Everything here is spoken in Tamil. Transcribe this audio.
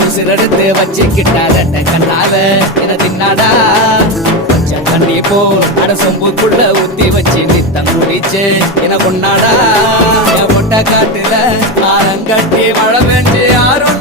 முசிரெடுத்து வச்சுக்கிட்டாத கண்ணால என தின்னாடா கொஞ்சம் தண்ணி போல் அட சொம்புக்குள்ள ஊத்தி வச்சு நித்தம் குடிச்சு என கொண்டாடா என் முட்டை காட்டுல ஆரங்கட்டி மழை பெஞ்சு யாரும்